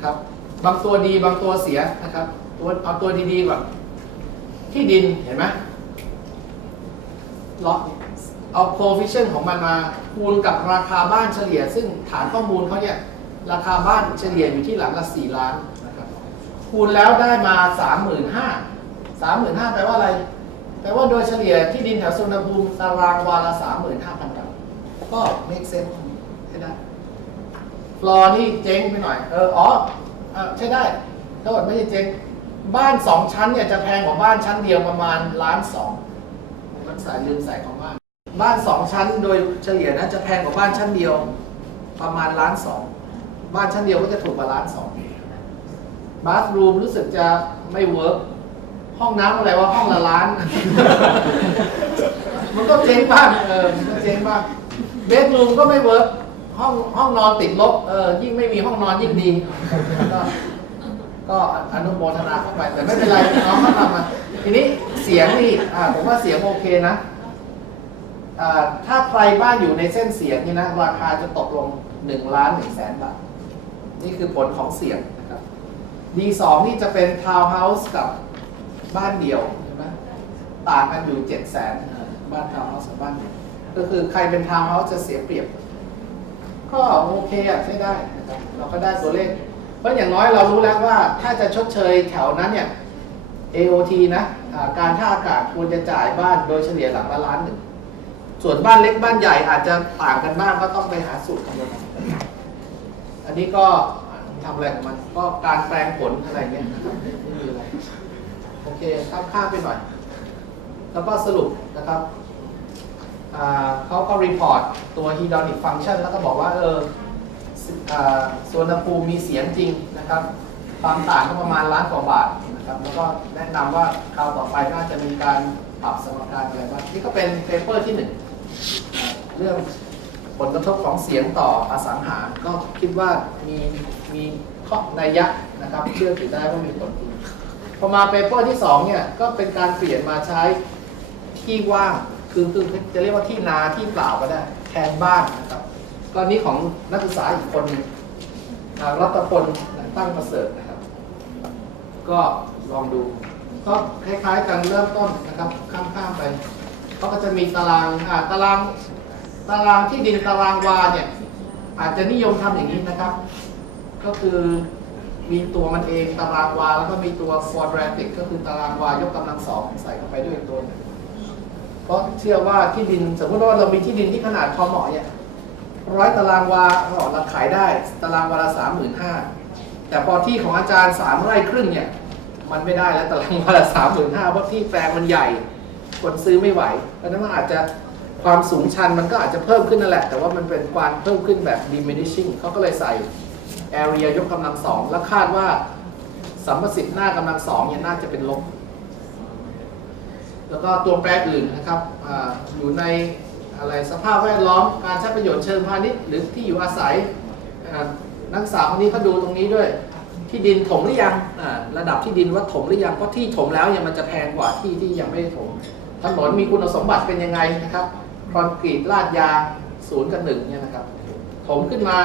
นะครับ บางตัวดีบางตัวเสียนะครับตัวเอาตัวดีๆก่อนที่ดินเห็นไหมล็อกเอา coefficient ของมันมาคูณกับราคาบ้านเฉลี่ย ซึ่งฐานข้อมูลเขาเนี่ยราคาบ้านเฉลี่ยอยู่ที่หลังละ4ล้านนะครับคูณแล้วได้มา 35,000 35,000แปลว่าอะไร แปลว่าโดยเฉลี่ยที่ดินแถวสุวรรภูมิตารางวาละ35,000 บาท ก็ make sense ใช่ได้ ฟลอร์นี่เจ๊งไปหน่อย เออ อ๋อใช่ได้โทษไม่ใช่เจ๊ง บ้านสองชั้นเนี่ยจะแพงกว่าบ้านชั้นเดียวประมาณล้านสองมันสายลืมสายของบ้าน บ้านสองชั้นโดยเฉลี่ยนะจะแพงกว่าบ้านชั้นเดียว ประมาณล้านสอง บ้านชั้นเดียวก็จะถูกกว่าล้านสองบาธรูมรู้สึกจะไม่เวิร์กห้องน้ำอะไรว่าห้องละล้าน มันก็เจ๊งบ้างเออมันก็เจ๊งบ้างเบดรูมก็ไม่เวิร์ก ห้องห้องนอนติดลบเออยิ่งไม่มีห้องนอนยิ่งดี ก็ก็อนุโมทนาเข้าไปแต่ไม่เป็นไรน้องเขาทำมาทีนี้เสียงนี่อ่าผมว่าเสียงโอเคนะอ่าถ้าใครบ้านอยู่ในเส้นเสียงนี่นะราคาจะตกลง1ล้าน1แสนบาทนี่คือผลของเสียงนะครับ D2 นี่จะเป็นทาวน์เฮาส์กับบ้านเดี่ยวใช่ไหมต่างกันอยู่7 0 0 0 0 0บ้านทาวน์เฮาส์กับบ้านเดี่ยวก็คือใครเป็นทาวน์เฮาส์จะเสียเปรียบ ก็โอเคอะใช้ได้นะครับเราก็ได้ตัวเลข เพราะอย่างน้อยเรารู้แล้วว่าถ้าจะชดเชยแถวนั้นเนี่ย AOT นะอ่าการท่าอากาศควรจะจ่ายบ้านโดยเฉลี่ยหลังละล้านหนึ่งส่วนบ้านเล็กบ้านใหญ่อาจจะต่างกันบ้างก็ต้องไปหาสูตรคำนวณอาอันนี้ก็ทำอะไรของมันก็การแปลงผลอะไรเนี่ยนะครับไม่มีอะไรโอเคข้ามข้ามไปหน่อย แล้วก็สรุปนะครับ เขาก็รีพอร์ตตัว hedonic function แล้วก็บอกว่าเออส่วนภูมิมีเสียงจริงนะครับความต่างก็ประมาณล้านกว่าบาทนะครับแล้วก็แนะนำว่าคราวต่อไปน่าจะมีการปรับสมการอะไรบ้างนี่ก็เป็นเปเปอร์ที่หนึ่งเรื่องผลกระทบของเสียงต่ออสังหา ก็คิดว่ามีมีข้อนัยยะนะครับเชื่อถือได้ว่ามีผลจริงพอมาเปเปอร์ที่สองเนี่ยก็เป็นการเปลี่ยนมาใช้ที่ว่าง คือคือจะเรียกว่าที่นาที่เปล่าก็ได้ แทนบ้านนะครับกรณีของนักศึกษาอีกคนหนึงรัตพลตั้งประเสริฐนะครับ ก็ลองดูก็คล้ายๆกันเริ่มต้นนะครับข้ามๆไปเขาก็จะมีตารางอ่าตารางตารางที่ดินตารางวาเนี่ยอาจจะนิยมทำอย่างนี้นะครับ ก็คือมีตัวมันเองตารางวา แล้วก็มีตัว quadratic ก็คือตารางวายกกำลังสองใส่เข้าไปด้วยตัวนึง ราะเชื่อว่าที่ดินสมมติว่าเรามีที่ดินที่ขนาดพอเหมาะเนี่ยร้อยตารางวาเราเราขายได้ ตารางวาละสามหมื่นห้าแต่พอที่ของอาจารย์สามไร่ครึ่งเนี่ย มันไม่ได้แล้วตารางวาละสามหมื่นห้าเพราะที่แปลงมันใหญ่คนซื้อไม่ไหวเพราะนั้นมันอาจจะความสูงชันมันก็อาจจะเพิ่มขึ้นนั่นแหละ แต่ว่ามันเป็นความเพิ่มขึ้นแบบ diminishing เขาก็เลยใส่ area ยกกำลังสองแล้วคาดว่าสัมประสิทธิ์หน้ากำลังสองเนี่ยน่าจะเป็นลบ แล้วก็ตัวแปรอื่นนะครับออยู่ในอะไรสภาพแวดล้อมการใช้ประโยชน์เชิงพาณิชย์หรือที่อยู่อาศัยนักศึกษาคนนี้เขาดูตรงนี้ด้วย ที่ดินถมหรือยังระดับที่ดินว่าถมหรือยังเพราะที่ถมแล้วเนี่ยมันจะแพงกว่าที่ที่ยังไม่ได้ถมถนนมีคุณสมบัติเป็นยังไงนะครับคอนกรีตลาดยางศูนย์กับหนึ่งเนี่ยนะครับถมขึ้นมา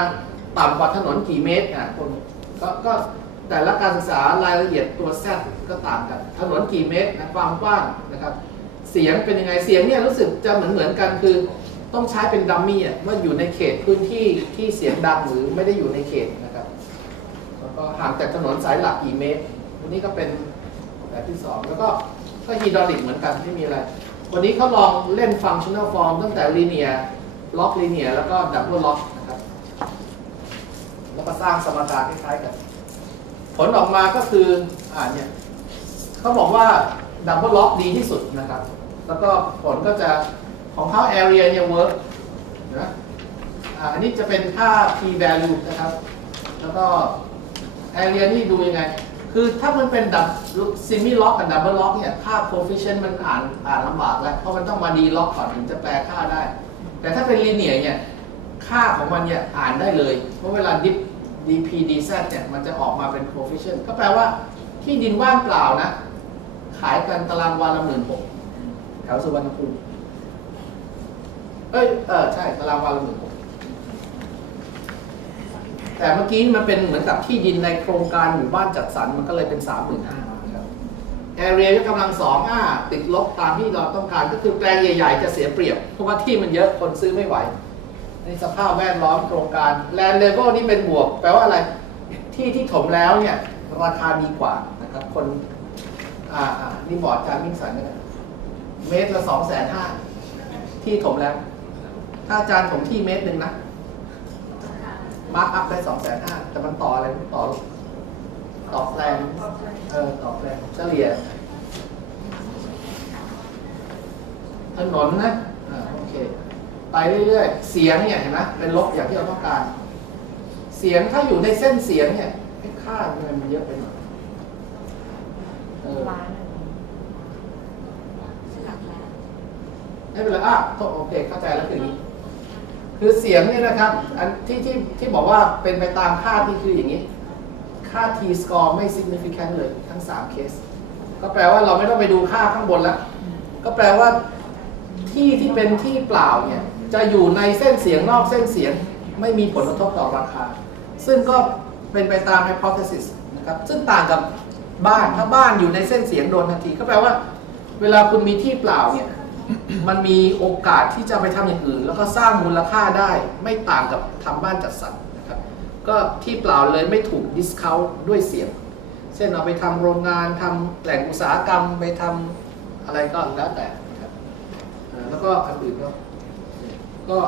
ต่ำกว่าถนนกี่เมตรอะคนก็ก็ แต่ละการศึกษารายละเอียดตัวแซดก็ต่างกัน ถนนกี่เมตรนะความกว้างนะครับ เสียงเป็นยังไงเสียงเนี่ยรู้สึกจะเหมือนเหมือนกันคือต้องใช้เป็นดัมมี่อะว่าอยู่ในเขตพื้นที่ที่เสียงดังหรือไม่ได้อยู่ในเขตนะครับแล้วก็ห่างจากถนนสายหลักกี่เมตรวันนี้ก็เป็นแบบที่สองแล้วก็ก็ฮีดรอลิกเหมือนกันไม่มีอะไร วันนี้เขาลองเล่นฟังชั่น a ลฟอร์มตั้งแต่ลีเนียล็อกลีเนียแล้วก็ดับเบิลล็อกนะครับ แล้วก็สร้างสมการคล้ายๆกัน ผลออกมาก็คืออ่าเนี่ยเขาบอกว่าดับเบิลล็อกดีที่สุดนะครับ แล้วก็ผลก็จะของเขา area เนี่ย work นะอันนี้จะเป็นค่า p value นะครับ แล้วก็ area นี่ดูยังไง คือถ้ามันเป็นดับซิมิล็อกกับดับเบิลล็อกเนี่ยค่า coefficient มันอ่านอ่านลำบากแล้ว เพราะมันต้องมาดีล็อกก่อนถึงจะแปลค่าได้ แต่ถ้าเป็น linear เนี่ยค่าของมันเนี่ยอ่านได้เลย เพราะเวลา dip dp dz เนี่ยมันจะออกมาเป็น coefficient ก็แปลว่าที่ดินว่างเปล่านะ ขายกันตารางวาละหมื่นหกแถวสุวรรณภูมิเอ้ยเออใช่ตารางวาละหมื่นหกแต่เมื่อกี้มันเป็นเหมือนกับที่ดินในโครงการหมู่บ้านจัดสรรมันก็เลยเป็น3 5 0 0 0ครับแอเรียยกกำลังสองอ่าติดลบตามที่เราต้องการก็คือแปลงใหญ่ ๆ จะเสียเปรียบ เพราะว่าที่มันเยอะคนซื้อไม่ไหว ในสภาพแวดล้อมโครงการแลนด์เลเวลนี่เป็นบวก แปลว่าอะไรที่ที่ถมแล้วเนี่ยราคาดีกว่านะครับคนอ่าอ่านี่บอร์ดการมิ่งสันนะเมตรละสองแสนห้าที่ถมแล้ว ถ้าอาจารย์ถมที่เมตรหนึ่งนะมาร์กอัพได้สองแสนห้าแต่มันต่ออะไรต่อต่อแปลงเออต่อแปลงเฉลี่ยถนนนะอ่าโอเค ไปเรื่อยๆ เสียงเนี่ยเห็นไหมเป็นลบอย่างที่เราต้องการ เสียงถ้าอยู่ในเส้นเสียงเนี่ยไอ้ค่ามันเยอะไปหน่อยเออล้านหนึ่งหลักล้านไม่เป็นไรอะโอเค เข้าใจแล้วคือคือเสียงนี่นะครับ อันที่ที่ที่บอกว่าเป็นไปตามค่าที่คืออย่างนี้ ค่า t score ไม่ significant เลยทั้ง 3 เคส ก็แปลว่าเราไม่ต้องไปดูค่าข้างบนแล้ว ก็แปลว่าที่ที่เป็นที่เปล่าเนี่ย จะอยู่ในเส้นเสียงนอกเส้นเสียงไม่มีผลกระทบต่อราคา ซึ่งก็เป็นไปตาม hypothesis นะครับซึ่งต่างกับบ้านถ้าบ้านอยู่ในเส้นเสียงโดนทันที ก็แปลว่า เวลาคุณมีที่เปล่าเนี่ยมันมีโอกาสที่จะไปทำอย่างอื่น แล้วก็สร้างมูลค่าได้ไม่ต่างกับทำบ้านจัดสรรนะครับก็ที่เปล่าเลยไม่ถูกดิสคาวด้วยเสียง เช่นเอาไปทำโรงงานทำแหล่งอุตสาหกรรมไปทำอะไรก็แล้วแต่นะครับแล้วก็อันอื่นก็ ก็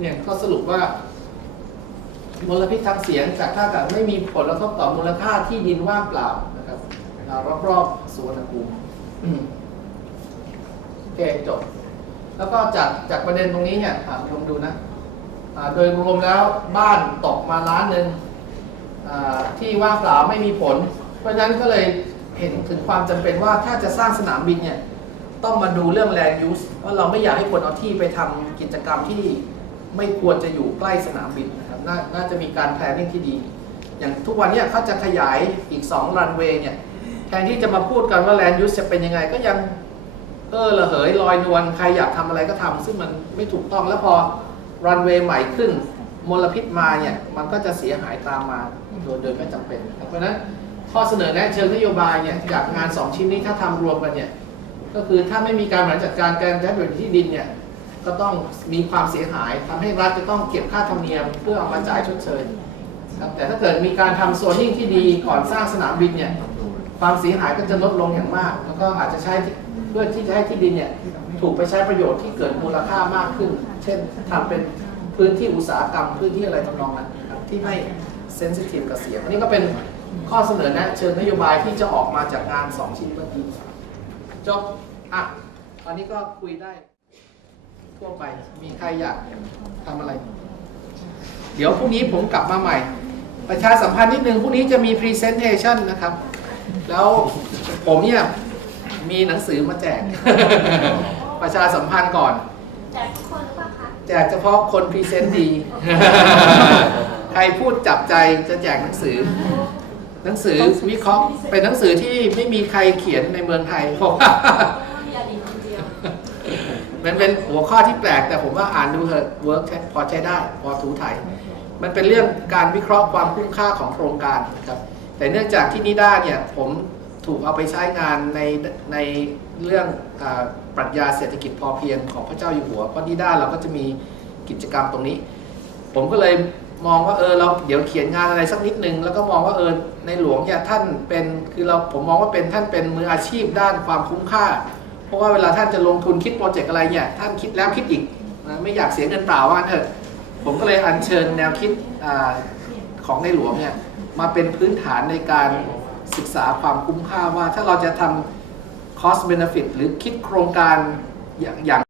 เนี่ยก็สรุปว่ามลพิษทางเสียงจากท่าอากาศไม่มีผลกระทบต่อมูลค่าที่ดินว่างเปล่านะครับอ่ารอบๆสวนภูมิอืมโอเคจบ แล้วก็จากจากประเด็นตรงนี้เนี่ยถามลองดูนะโดยรวมแล้วบ้านตกมาล้านหนึ่งที่ว่างเปล่าไม่มีผล เพราะฉะนั้นก็เลยเห็นถึงความจำเป็นว่าถ้าจะสร้างสนามบินเนี่ย ต้องมาดูเรื่อง land use ว่าเราไม่อยากให้คนเอาที่ไปทำกิจกรรมที่ไม่ควรจะอยู่ใกล้สนามบินนะครับนน่าจะมีการ planning ที่ดี อย่างทุกวันเนี้เขาจะขยายอีก2รันเวย์เนี่ยแทนที่จะมาพูดกันว่า land use จะเป็นยังไงก็ยังเออระเหยลอยนวลใครอยากทำอะไรก็ทำซึ่งมันไม่ถูกต้องแล้วพอรันเวย์ใหม่ขึ้นมลพิษมาเนี่ยมันก็จะเสียหายตามมาโดยโดยไม่จำเป็น เพราะฉะนั้นข้อเสนอแนะเชิงนโยบายเนี่ยจากงาน 2 ชิ้นนี้ถ้าทำรวมกันเนี่ย ก็คือถ้าไม่มีการบริหารจัดการการใช้ประโยชน์ที่ดินเนี่ยก็ต้องมีความเสียหายทำให้รัฐจะต้องเก็บค่าธรรมเนียมเพื่อเอามาจ่ายชดเชยครับแต่ถ้าเกิดมีการทำโซนนิ่งที่ดีก่อนสร้างสนามบินเนี่ยความเสียหายก็จะลดลงอย่างมาก แล้วก็อาจจะใช้เพื่อที่จะให้ที่ดินเนี่ยถูกไปใช้ประโยชน์ที่เกิดมูลค่ามากขึ้น เช่นทำเป็นพื้นที่อุตสาหกรรมพื้นที่อะไรทำนองนั้นครับที่ไม่เซนซิทีฟกับเสียงอันนี้ก็เป็นข้อเสนอแนะเชิงนโยบายที่จะออกมาจากงานสองชิ้นเมื่อกี้ จบอะตอนนี้ก็คุยได้ทั่วไปมีใครอยากทำอะไร เดี๋ยวพรุ่งนี้ผมกลับมาใหม่ ประชาสัมพันธ์นิดนึงพรุ่งนี้จะมี Presentation นะครับ แล้วผมเนี่ย มีหนังสือมาแจก ประชาสัมพันธ์ก่อน แจกทุกคนหรือเปล่าคะแจกเฉพาะคนพรีเซนต์ดี ใครพูดจับใจจะแจกหนังสือ หนังสือวิเคราะห์เป็นหนังสือที่ไม่มีใครเขียนในเมืองไทยเพราะว่ามีอดีตคนเดียวมันเป็นหัวข้อที่แปลกแต่ผมว่าอ่านดูเถอะเวิร์กพอใช้ได้พอถูถ่ายมันเป็นเรื่องการวิเคราะห์ความคุ้มค่าของโครงการนะครับแต่เนื่องจากที่นิด้าเนี่ยผมถูกเอาไปใช้งานในในเรื่องอาปรัชญาเศรษฐกิจพอเพียงของพระเจ้าอยู่หัวเพราะนิด้าเราก็จะมีกิจกรรมตรงนี้ ผมก็เลย มองว่าเออเราเดี๋ยวเขียนงานอะไรสักนิดนึง แล้วก็มองว่าเออในหลวงเนี่ยท่านเป็นคือเราผมมองว่าเป็นท่านเป็นมืออาชีพด้านความคุ้มค่า เพราะว่าเวลาท่านจะลงทุนคิดโปรเจกต์อะไรเนี่ยท่านคิดแล้วคิดอีกนะไม่อยากเสียเงินเปล่าว่างั้นเถอะผมก็เลยอัญเชิญแนวคิดอของในหลวงเนี่ยมาเป็นพื้นฐานในการศึกษาความคุ้มค่าว่าถ้าเราจะทำ cost benefit หรือคิดโครงการย่างอย่าง